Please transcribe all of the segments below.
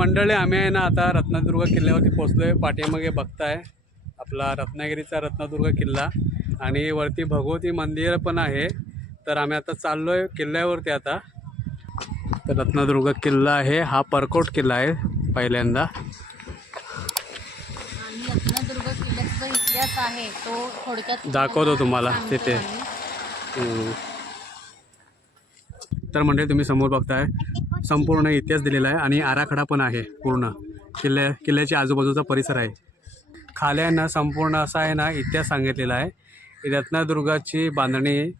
मंडळी आम्ही आहे ना आता रत्नदुर्ग किल्ल्यावरती पोचलो आहे पाठीमागे बघताय आपला रत्नागिरीचा रत्नदुर्ग किल्ला. आणि वरती भगवती मंदिर पण आहे. तर आम्ही आता चाललो आहे किल्ल्यावरती आता. तर रत्नदुर्ग किल्ला आहे. हा परकोट किल्ला आहे पहिल्यांदा. रत्नदुर्ग किल्ल्याचा इतिहास आहे. तो थोडक्यात दाखवतो तुम्हाला तिथे. तर म्हणजे तुम्ही समोर बघताय. संपूर्ण इतिहास दिलेला आहे आणि आराखडा पण आहे पूर्ण. किल्ल्या किल्ल्याच्या आजूबाजूचा परिसर आहे. खाली आहे ना संपूर्ण असा आहे ना इतिहास सांगितलेला आहे. रत्नादुर्गाची बांधणी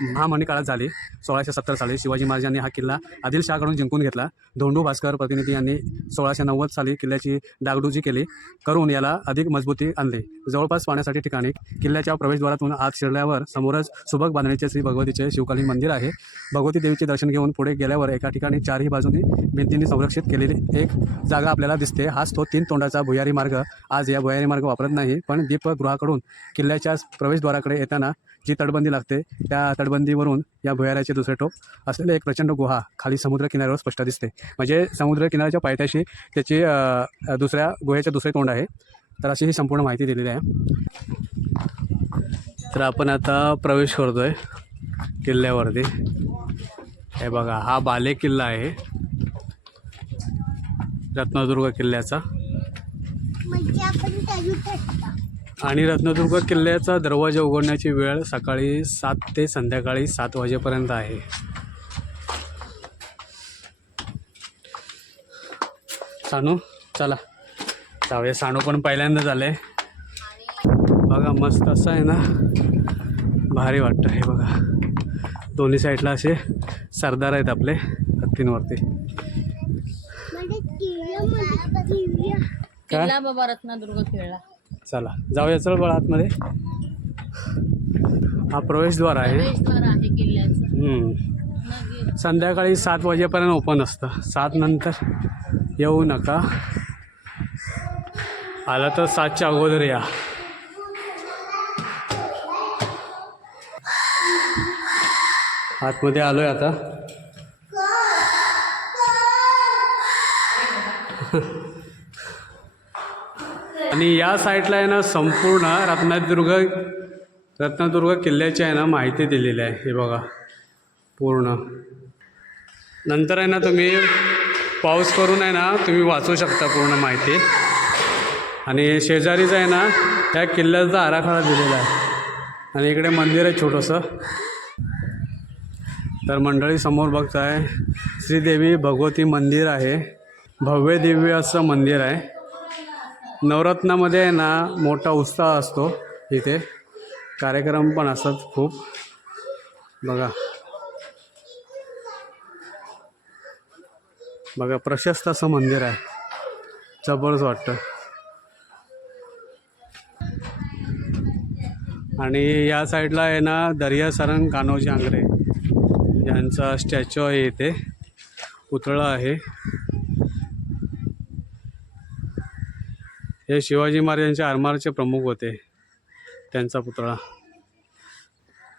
महामणी काळात झाली. सोळाशे सत्तर साली शिवाजी महाराजांनी हा किल्ला आदिलशहाकडून जिंकून घेतला. धोंडू भास्कर प्रतिनिधी यांनी सोळाशे नव्वद साली किल्ल्याची डागडुजी केली. करून याला अधिक मजबूती आणली. जवळपास पाहण्यासाठी ठिकाणी किल्ल्याच्या प्रवेशद्वारातून आत शिरल्यावर समोरच सुबक बांधणीचे श्री भगवतीचे शिवकालीन मंदिर आहे. भगवती देवीचे दर्शन घेऊन पुढे गेल्यावर एका ठिकाणी चारही बाजूनी भिंतींनी संरक्षित केलेली एक जागा आपल्याला दिसते. हाच तो तीन तोंडाचा भुयारी मार्ग. आज या भुयारी मार्ग वापरत नाही पण दीपगृहाकडून किल्ल्याच्या प्रवेशद्वाराकडे येताना जी तटबंदी लागते त्या तटबंदीवरून या भुयाराचे दुसरे टोक असलेले एक प्रचंड गुहा खाली समुद्र किनाऱ्यावर स्पष्ट दिसते. म्हणजे समुद्र किनाऱ्याच्या पायथ्याशी त्याची दुसऱ्या गुहेचे दुसरे तोंड आहे. तर अशी ही संपूर्ण माहिती दिलेली आहे. तर आपण आता प्रवेश करतो आहे किल्ल्यावरती. हे बघा हा बाले किल्ला आहे. रत्नदुर्ग किल्ल्याचा. म्हणजे आणि रत्नदुर्ग किल्ल्याचा दरवाजा उघडण्याची वेळ सकाळी सात ते संध्याकाळी सात वाजेपर्यंत आहे. सानू चला. जाऊया. सानू पण पहिल्यांदा झाले बघा मस्त असं आहे ना. भारी वाटतं हे बघा. दोन्ही साईडला असे सरदार आहेत आपले हत्तींवरती. म्हणजे किल्ला किल्ला. काय? बाबा रत्नदुर्ग किल्ला. चला जाऊया चल बळ आतमध्ये. हा प्रवेशद्वार आहे. आहे संध्याकाळी सात वाजेपर्यंत ओपन असतं. सात नंतर येऊ नका. आलं तर सातच्या अगोदर या. आतमध्ये आलोय आता. आणि या साईटला आहे ना संपूर्ण रत्नादुर्ग रत्नदुर्ग किल्ल्याची आहे ना माहिती दिलेली आहे. हे बघा पूर्ण. नंतर आहे ना तुम्ही पाऊस करून आहे ना तुम्ही वाचू शकता पूर्ण माहिती. आणि शेजारीच आहे ना त्या किल्ल्याचा आराखडा दिलेला आहे. आणि इकडे मंदिर आहे छोटंसं. तर मंडळी समोर बघताय श्रीदेवी भगवती मंदिर आहे. भव्य दिव्य असं मंदिर आहे. नवरत्नामध्ये आहे ना मोठा उत्साह असतो इथे. कार्यक्रम पण असतात खूप. बघा. बघा प्रशस्त असं मंदिर आहे. जबरच वाटतं. आणि या साईडला आहे ना दर्या सरंग कान्होजी आंग्रे. यांचा स्टॅच्यू आहे इथे. पुतळा आहे. हे शिवाजी महाराजांचे आरमारचे प्रमुख होते. त्यांचा पुतळा.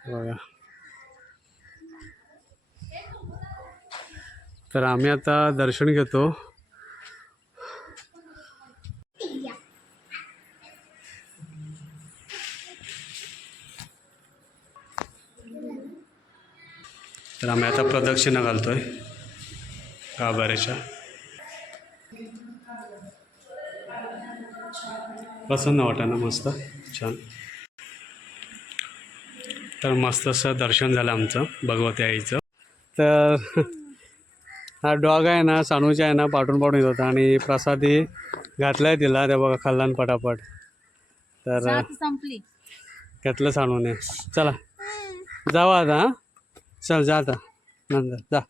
बघा. तर आम्ही आता दर्शन घेतो. तर आम्ही आता प्रदक्षिणा घालतोय. गाभाऱ्याच्या. प्रसन्न वाटाणा मस्त छान. तर मस्त असं दर्शन झालं आमचं भगवती आईचं. तर हा डॉग आहे ना सानूच्या आहे ना पाठून पाठून येत होता आणि प्रसादी घातलाय तिला त्या बघा खाल्लान पटापट. तर संपली. घेतलं सानूने. चला. जावा आता हां? चल जा आता. नंतर जा.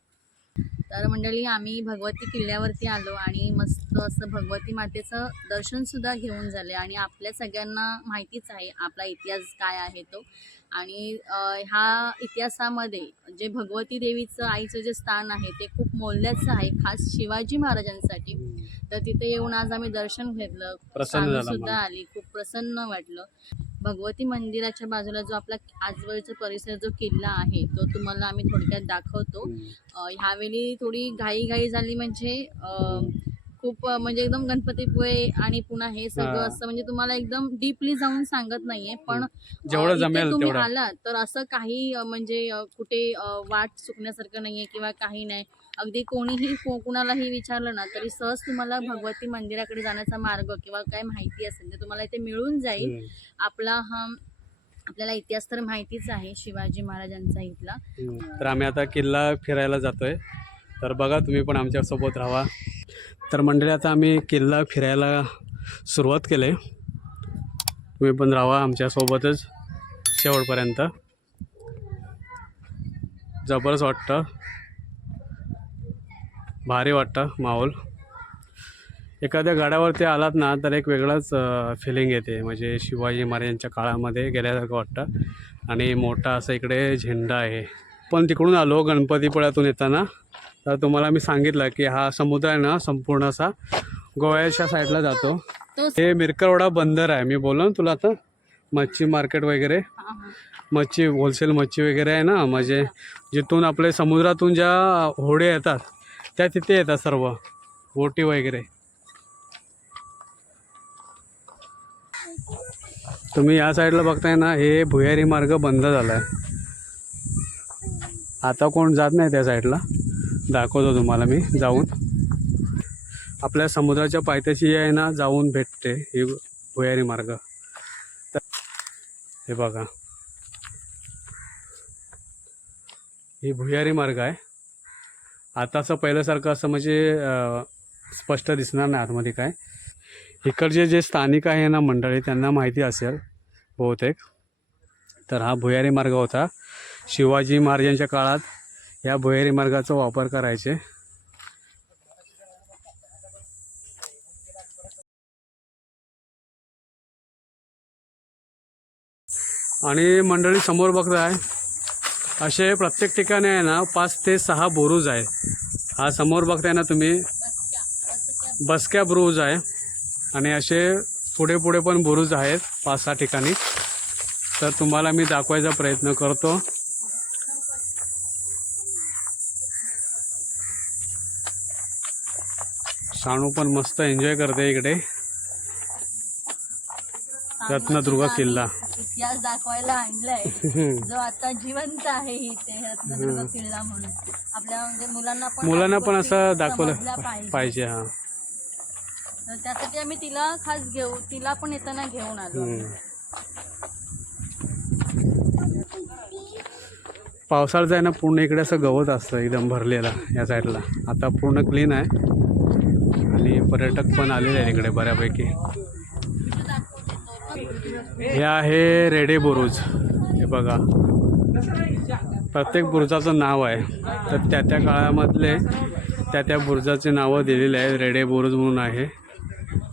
तर मंडळी आम्ही भगवती किल्ल्यावरती आलो आणि मस्त असं भगवती मातेचं दर्शन सुद्धा घेऊन झाले. आणि आपल्या सगळ्यांना माहितीच आहे आपला इतिहास काय आहे तो. आणि ह्या इतिहासामध्ये जे भगवती देवीचं आईचं जे स्थान आहे ते खूप मौल्याचं आहे खास शिवाजी महाराजांसाठी. तर तिथे येऊन आज आम्ही दर्शन घेतलं. सुद्धा. आली. खूप प्रसन्न वाटलं. भगवती मंदिराच्या बाजूला जो आपला आजवळचा परिसर जो किल्ला आहे तो तुम्हाला आम्ही थोडक्यात दाखवतो ह्यावेळी थोडी घाई घाई झाली म्हणजे खूप म्हणजे एकदम गणपतीपुळे आणि पुन्हा हे सगळं. असं म्हणजे तुम्हाला एकदम डीपली जाऊन सांगत नाहीये पण जेवढं तुम्ही. आलात तर असं काही म्हणजे कुठे वाट चुकण्यासारखं नाहीये किंवा काही नाही अगदी कोणीही को- कुणालाही विचारलं ना तरी सहज तुम्हाला भगवती मंदिराकडे जाण्याचा मार्ग किंवा काय माहिती असेल ते तुम्हाला इथे मिळून जाईल. आपला हा आपल्याला इतिहास तर माहितीच आहे शिवाजी महाराजांचा इथला. तर आम्ही आता किल्ला फिरायला जातोय. तर बघा तुम्ही पण आमच्यासोबत राहा. तर मंडळी आता आम्ही किल्ला फिरायला सुरुवात केले तुम्ही पण राहा आमच्यासोबतच शेवटपर्यंत. जबरदस्त वाटतं. भारी वाटतं माहोल. एखाद्या गाड्यावरती आलात ना तर एक वेगळंच फिलिंग येते. म्हणजे शिवाजी महाराजांच्या काळामध्ये गेल्यासारखं वाटतं. आणि मोठा असा इकडे झेंडा आहे. पण तिकडून आलो गणपतीपुळ्यातून येताना. तर तुम्हाला मी सांगितलं की हा समुद्र आहे ना संपूर्ण असा गोव्याच्या साईडला जातो. तो हे मिरकरवाडा बंदर आहे. मी बोललो ना तुला आता मच्छी मार्केट वगैरे. मच्छी होलसेल मच्छी वगैरे आहे ना म्हणजे जिथून आपले समुद्रातून ज्या होड्या येतात त्या तिथे येतात सर्व बोटी वगैरे. तुम्ही या साईडला बघताय ना हे भुयारी मार्ग बंद झाला आहे आता कोण जात नाही त्या साईडला? दाखवतो तुम्हाला मी जाऊन. आपल्या समुद्राच्या पायथ्याशी आहे ना जाऊन भेटते ही भुयारी मार्ग. तर हे बघा. ही भुयारी मार्ग आहे. आता असं पहिल्यासारखं असं म्हणजे स्पष्ट दिसणार नाही आतमध्ये काय. इकडचे जे स्थानिक आहे ना मंडळी त्यांना माहिती असेल बहुतेक. तर हा भुयारी मार्ग होता. शिवाजी महाराजांच्या काळात या भुयारी मार्गाचा वापर करायचे. आणि मंडळी समोर बघताय असे प्रत्येक ठिकाणी आहे ना पाच ते सहा बुरुज आहे. हा समोर बघताय ना तुम्ही बसक्या बुरुज आहे. आणि असे पुढे पुढे पण बुरुज आहेत पाच सहा ठिकाणी. तर तुम्हाला मी दाखवायचा प्रयत्न करतो. सानू पण मस्त एन्जॉय करते इकडे. रत्नदुर्ग किल्ला. इतिहास दाखवायला आणलाय. जो आता जिवंत आहे इथे रत्नदुर्ग किल्ला म्हणून. आपल्या म्हणजे मुलांना पण मुलांना पण असं दाखवलं पाहिजे. हा. तर त्यासाठी आम्ही तिला खास घेऊ तिला पण येताना घेऊन आलो. पावसाळ्यात आहे ना पूर्ण इकडे असं गवत असतं एकदम भरलेलं या साईडला. आता पूर्ण क्लीन आहे. आणि पर्यटक पण आलेले आहेत इकडे बऱ्यापैकी. हे आहे रेडे बुरुज. हे बघा. प्रत्येक बुरुजाचं नाव आहे. तर त्या त्या काळामधले त्या त्या बुरुजाचे नावं दिलेले आहेत. रेडे बुरुज म्हणून आहे.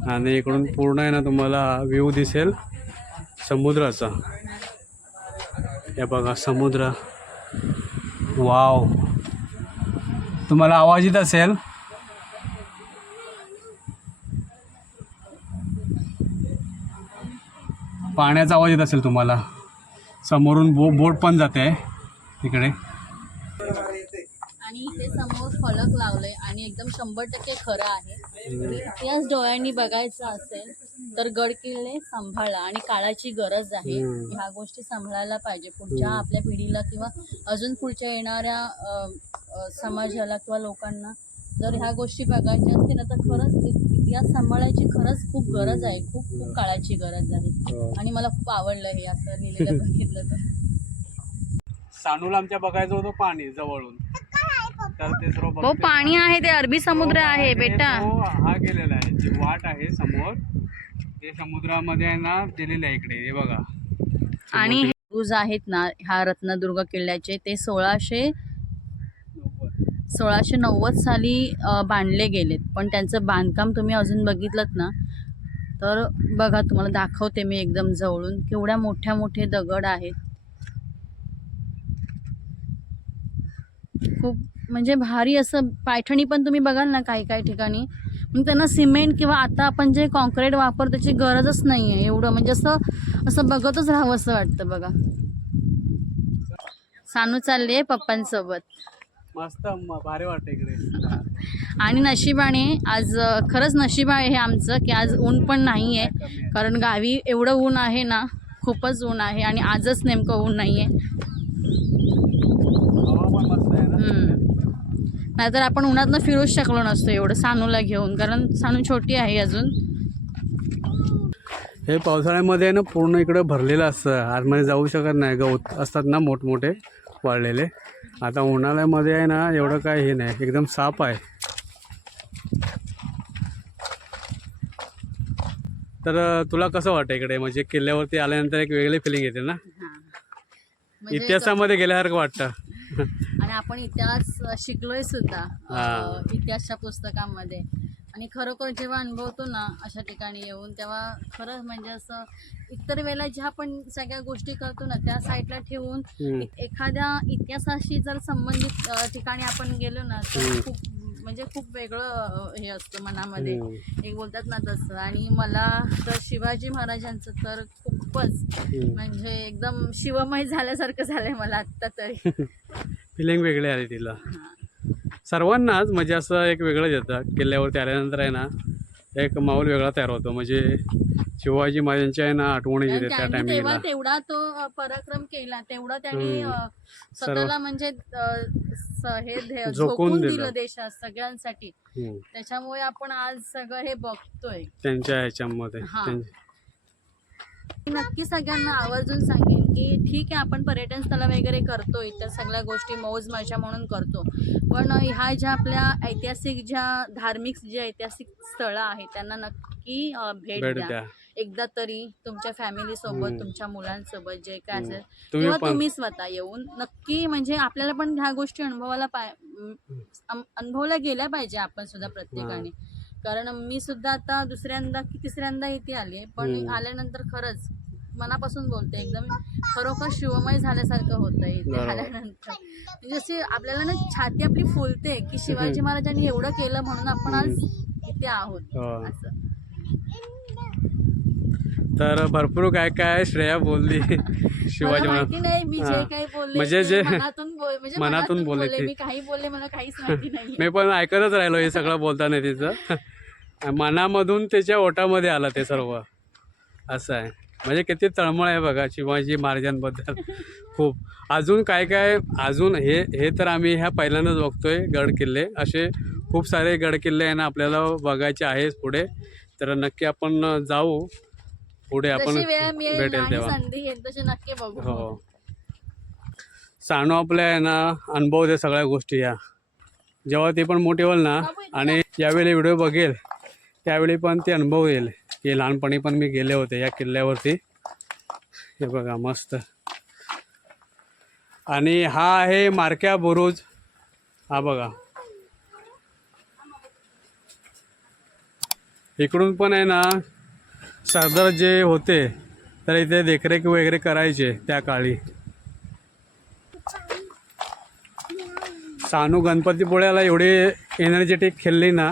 आणि इकडून पूर्ण आहे ना तुम्हाला व्ह्यू दिसेल. समुद्राचा. हे बघा समुद्र. वाव. तुम्हाला आवाज येत असेल? पाण्याचा आवाज येत असेल तुम्हाला. समोरून बो बोट पण जाते. इकडे. आणि इथे समोर फलक लावलंय आणि एकदम शंभर टक्के खरं आहे. इतिहास डोळ्यांनी बघायचा असेल तर गड किल्ले सांभाळा आणि काळाची गरज आहे. ह्या गोष्टी सांभाळायला पाहिजे. पुढच्या आपल्या पिढीला किंवा अजून पुढच्या येणाऱ्या समाजाला किंवा लोकांना जर ह्या गोष्टी बघायच्या असतील. तर खरंच इतिहास सांभाळायची खरंच खूप गरज आहे. खूप खूप काळाची गरज आहे. आणि मला खूप आवडलं हे असं लिहिलेलं बघितलं तर. सानूला आमच्या बघायचं होतं पाणी जवळून. तर ते सर्व हो. पाणी आहे ते अरबी समुद्र तो आहे बेटा. तो हा गेलेला आहे. जी वाट आहे समोर ते समुद्रामध्ये आहे ना दिलेलं आहे इकडे. हे बघा. आणि हे आहेत ना ह्या रत्नदुर्ग किल्ल्याचे. ते सोळाशे सोळाशे नव्वद साली बांधले गेलेत. पण त्यांचं बांधकाम तुम्ही अजून बघितलं ना? तर बघा तुम्हाला दाखवते मी एकदम जवळून. केवढ्या मोठ्या मोठे दगड आहेत. खूप म्हणजे भारी असं पायठणी पण तुम्ही बघाल ना काही काही ठिकाणी. मग त्यांना सिमेंट किंवा आता आपण जे कॉन्क्रीट वापर त्याची गरजच नाही आहे एवढं. म्हणजे असं असं बघतच राहावं असं वाटतं बघा. सानू चालले पप्पांसोबत. मस्त म- भारी वाटतं इकडे. आणि नशिबाने आज अ, खरंच नशीब आहे हे आमचं की आज ऊन पण नाही आहे कमी आहे. कारण गावी एवढं ऊन आहे ना खूपच ऊन आहे आणि आजच नेमकं ऊन नाही आहे हवा पण मस्त आहे ना. नाहीतर आपण उन्हातनं फिरूच शकलो नसतो एवढं सानूला घेऊन कारण सानू छोटी आहे अजून. हे पावसाळ्यामध्ये ना पूर्ण इकडं भरलेलं असतं. आतमध्ये जाऊ शकत नाही गवत असतात ना मोठमोठे वाळलेले. आता उन्हाळ्यामध्ये आहे ना एवढं काय हे नाही. एकदम साफ आहे. तर तुला कसं वाटतं इकडे? म्हणजे किल्ल्यावरती आल्यानंतर एक वेगळी फिलिंग येते ना? म्हणजे इतिहासामध्ये गेल्यासारखं वाटतं. आणि आपण इतिहास शिकलोय सुद्धा इतिहासच्या पुस्तकामध्ये. आणि खरोखर जेव्हा अनुभवतो ना अशा ठिकाणी येऊन तेव्हा खरंच म्हणजे असं इतर वेळेला ज्या आपण सगळ्या गोष्टी करतो ना त्या साईडला ठेवून एखाद्या इतिहासाशी जर संबंधित ठिकाणी आपण गेलो ना तर. खूप म्हणजे खूप वेगळं हे असतं मनामध्ये. एक बोलतात ना तसं आणि मला तर शिवाजी महाराजांचं तर खूपच. म्हणजे एकदम शिवमय झाल्यासारखं झालंय मला आत्ता तरी फिलिंग वेगळी आली तिला सर्वांनाच म्हणजे असं एक वेगळंच येतं किल्ल्यावरती आल्यानंतर आहे ना एक माहोल वेगळा तयार होतो म्हणजे शिवाजी महाराजांच्या आहे ना आठवणी येते त्या त्यांनी तेव्हा टायमिंगला तेवढा तो अ, पराक्रम केला तेवढा त्यांनी हम्म. अ, सर्व- स्वतःला म्हणजे अ, स- हे झोकून झोकून दिलं. दिलं देशात सगळ्यांसाठी. त्याच्यामुळे आपण आज सगळं हे बघतोय त्यांच्या ह्याच्यामध्ये हा. त्यां- नक्की सगळ्यांना आवर्जून सांगेन की ठीक आहे आपण पर्यटन स्थळ वगैरे करतो इतर सगळ्या गोष्टी मौज मजा म्हणून करतो. पण ह्या ज्या आपल्या ऐतिहासिक ज्या धार्मिक जे ऐतिहासिक स्थळं आहेत त्यांना नक्की भेट द्या. एकदा तरी तुमच्या फॅमिली सोबत. तुमच्या मुलांसोबत जे काय. असेल पण. तुम्ही स्वतः येऊन नक्की म्हणजे आपल्याला पण ह्या गोष्टी अनुभवायला पाय अनुभवल्या गेल्या पाहिजे आपण सुद्धा प्रत्येकाने. कारण मी सुद्धा आता दुसऱ्यांदा की तिसऱ्यांदा इथे आली पण. आल्यानंतर खरंच मनापासून बोलते एकदम खरोखर शिवमय झाल्यासारखं होतं इथे. आल्यानंतर म्हणजे आपल्याला ना छाती आपली फुलते की शिवाजी महाराजांनी एवढं केलं म्हणून आपण आज इथे आहोत हो. असं तर भरपूर काय काय श्रेया बोलली शिवाजी माहिती नाही मी जे. काही बोलले म्हणजे जे- मनातून बोल- म्हणजे बोलले. मी काही बोलले मला काहीच माहिती नाही मी पण ऐकतच राहिलो हे सगळं बोलताना तिचं मनामधून त्याच्या ओटामध्ये आलं ते सर्व. असं आहे. म्हणजे किती तळमळ आहे बघा शिवाजी महाराजांबद्दल. खूप. अजून काय काय अजून हे हे तर आम्ही ह्या पहिल्यांदाच बघतोय गड किल्ले असे खूप सारे गड किल्ले आहे ना आपल्याला बघायचे आहेत पुढे. तर नक्की आपण जाऊ. पुढे आपण भेटेल तेव्हा. हो. सानू आपल्या आहे ना अनुभव दे सगळ्या गोष्टी या. जेव्हा ती पण मोठी होईल ना आणि यावेळी व्हिडिओ बघेल. त्यावेळी पण ते अनुभव येईल. हे लहानपणी पण मी गेले होते या किल्ल्यावरती. हे बघा मस्त. आणि हा आहे मारक्या बुरुज. हा बघा. इकडून पण आहे ना सरदार जे होते तर इथे देखरेख वगैरे करायचे त्या काळी. सानू गणपतीपुळ्याला एवढी एनर्जेटिक खेळली ना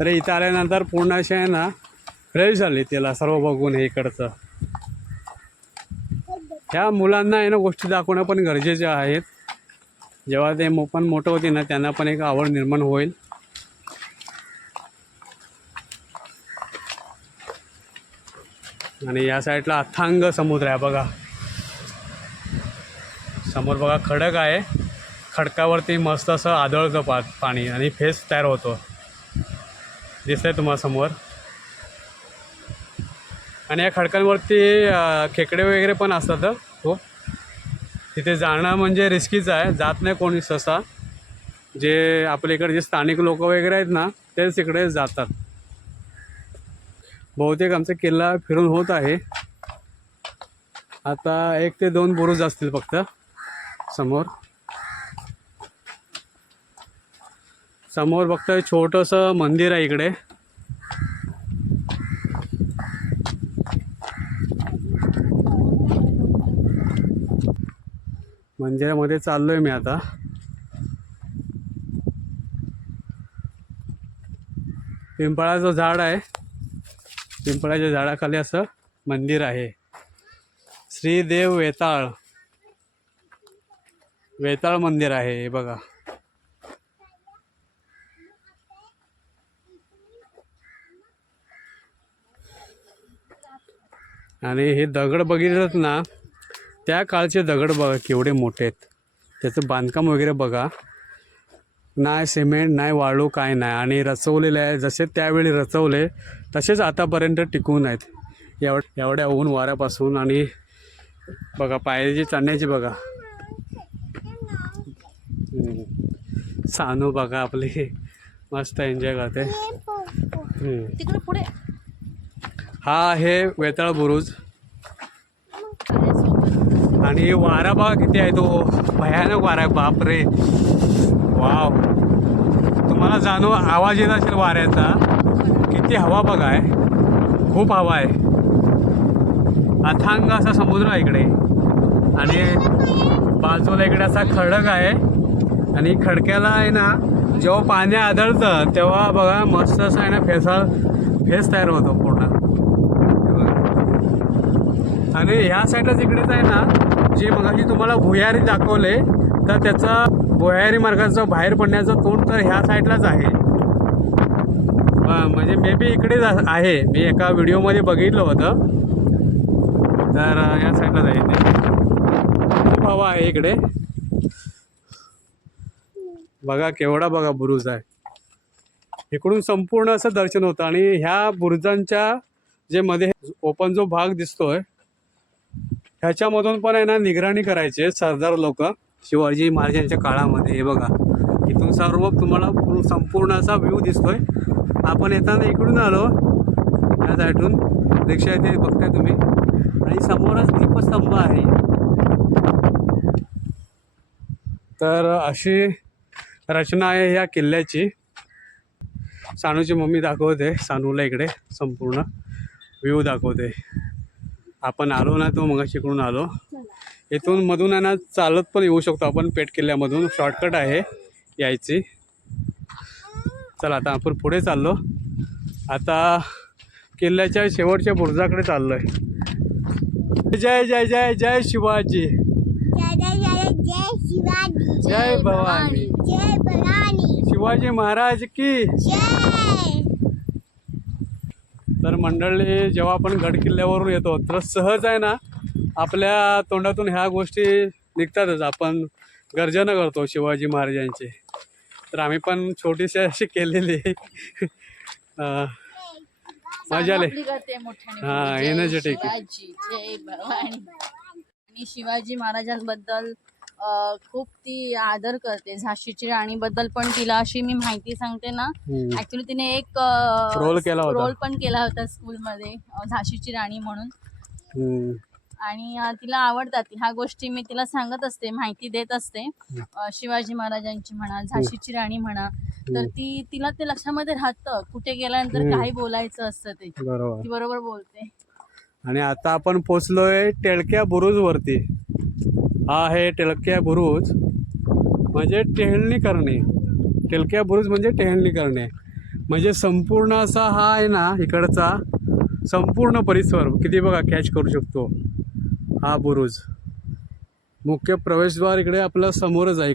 तर इथं आल्यानंतर पूर्ण अशी आहे ना फ्रेश झाली त्याला सर्व बघून हे इकडचं. ह्या मुलांना आहे ना गोष्टी दाखवणं पण गरजेचे आहेत. जेव्हा ते मो पण मोठं होते ना त्यांना पण एक आवड निर्माण होईल. आणि या साईडला अथांग समुद्र आहे बघा. समोर बघा खडक आहे. खडकावरती मस्त असं आदळतं पा पाणी आणि फेस तयार होतो. दिसतंय तुम्हाला समोर. आणि या खडकांवरती खेकडे वगैरे पण असतात खूप. तिथे जाणं म्हणजे रिस्कीच आहे जात नाही कोणी सहसा. जे आपल्या इकडे जे स्थानिक लोक वगैरे आहेत ना तेच इकडे जातात. बहुतेक आमचा किल्ला फिरून होत आहे. आता एक ते दोन बुरुज असतील फक्त समोर. समोर बघताय छोटंसं मंदिर आहे इकडे. मंदिरामध्ये चाललोय मी आता. पिंपळाचं झाड आहे. पिंपळाच्या झाडाखाली असं मंदिर आहे. श्रीदेव वेताळ. वेताळ मंदिर आहे हे बघा. आणि हे दगड बघितलं ना त्या काळचे दगड बघा केवढे मोठे आहेत. त्याचं बांधकाम वगैरे बघा. नाही सिमेंट नाही वाळू काय नाही. आणि रचवलेले आहे जसे त्यावेळी रचवले तसेच आतापर्यंत टिकून आहेत. एवढ एवढ्या ऊन वाऱ्यापासून आणि बघा पायाची चढण्याची बघा. सानू बघा आपली. मस्त एन्जॉय करते. पुढे हा आहे वेताळ बुरुज. आणि वारा बघा किती आहे तो. भयानक वारा आहे बापरे. वाव. तुम्हाला जाणू आवाज येत असेल वाऱ्याचा. किती हवा बघा आहे. खूप हवा आहे. अथांग असा समुद्र आहे इकडे. आणि बाजूला इकडे असा खडक आहे. आणि खडक्याला आहे ना जेव्हा पाणी आदळतं तेव्हा बघा मस्त असं आहे ना फेसा फेस तयार होतो पूर्ण हे बघा. आणि ह्या साईडलाच इकडेच आहे ना जे मगाशी तुम्हाला भुयारी दाखवले तर त्याचा भुयारी मार्गाचं बाहेर पडण्याचं तोंड तर ह्या साईडलाच आहे. म्हणजे मे बी इकडेच आहे. मी एका व्हिडिओमध्ये बघितलं होतं. तर या साईडलाच आहे ते खूप हवा आहे इकडे. बघा केवढा बघा बुरुज आहे. इकडून संपूर्ण असं दर्शन होतं आणि ह्या बुरुजांच्या जे मध्ये ओपन जो भाग दिसतोय ह्याच्यामधून पण आहे ना निगराणी करायचे सरदार लोक. शिवाजी महाराजांच्या काळामध्ये हे बघा. इथून सर्व तुम्हाला पूर्ण- संपूर्ण असा व्ह्यू दिसतोय. आपण येताना इकडून आलो. या साईडून रिक्षा इथे बघताय तुम्ही. आणि समोरच दीपस्तंभ आहे. तर अशी रचना आहे या किल्ल्याची. सानूची मम्मी दाखवते. सानूला इकडे संपूर्ण व्ह्यू दाखवते. आपण आलो ना तो मग इकडून आलो. इथून मधून आहे ना चालत पण येऊ शकतो आपण पेट किल्ल्यामधून. शॉर्टकट आहे यायची. चला आता आपण पुढे चाललो. आता किल्ल्याच्या शेवटच्या बुरुजाकडे चाललो आहे जय जय जय जय शिवाजी. जय जय जय जय शिवाजी. जय भवानी. शिवाजी महाराज की. जय. तर मंडळी जेव्हा आपण गड किल्ल्यावरून येतो तर सहज आहे ना आपल्या तोंडातून ह्या गोष्टी निघतातच. आपण गर्जना करतो शिवाजी महाराजांची. तर आम्ही पण छोटीशी अशी केलेली. मजा आली. हा. जय energetic. शिवाजी महाराजांबद्दल खूप ती आदर करते झाशीची राणीबद्दल. पण तिला अशी मी माहिती सांगते ना. ऍक्च्युली तिने एक Role केला. रोल पण केला होता स्कूलमध्ये झाशीची राणी म्हणून. हम्म. आणि तिला आवडतात. ह्या गोष्टी मी तिला सांगत असते माहिती देत असते. शिवाजी महाराजांची म्हणा झाशीची राणी म्हणा. तर ती तिला ते लक्षामध्ये राहतं. कुठे गेल्यानंतर. काही बोलायचं असतं ते. बरोबर. ती बरोबर बोलते. आणि आता आपण पोचलोय टेळक्या बुरुजवरती. हा आहे टेलक्या बुरुज. म्हणजे टेहळणी करणे. टेलक्या बुरुज म्हणजे टेहळणी करणे. म्हणजे संपूर्ण असा हा आहे ना इकडचा संपूर्ण परिसर. किती बघा कॅच करू शकतो. हा बुरुज. मुख्य प्रवेशद्वार इकडे आपलं समोरच आहे.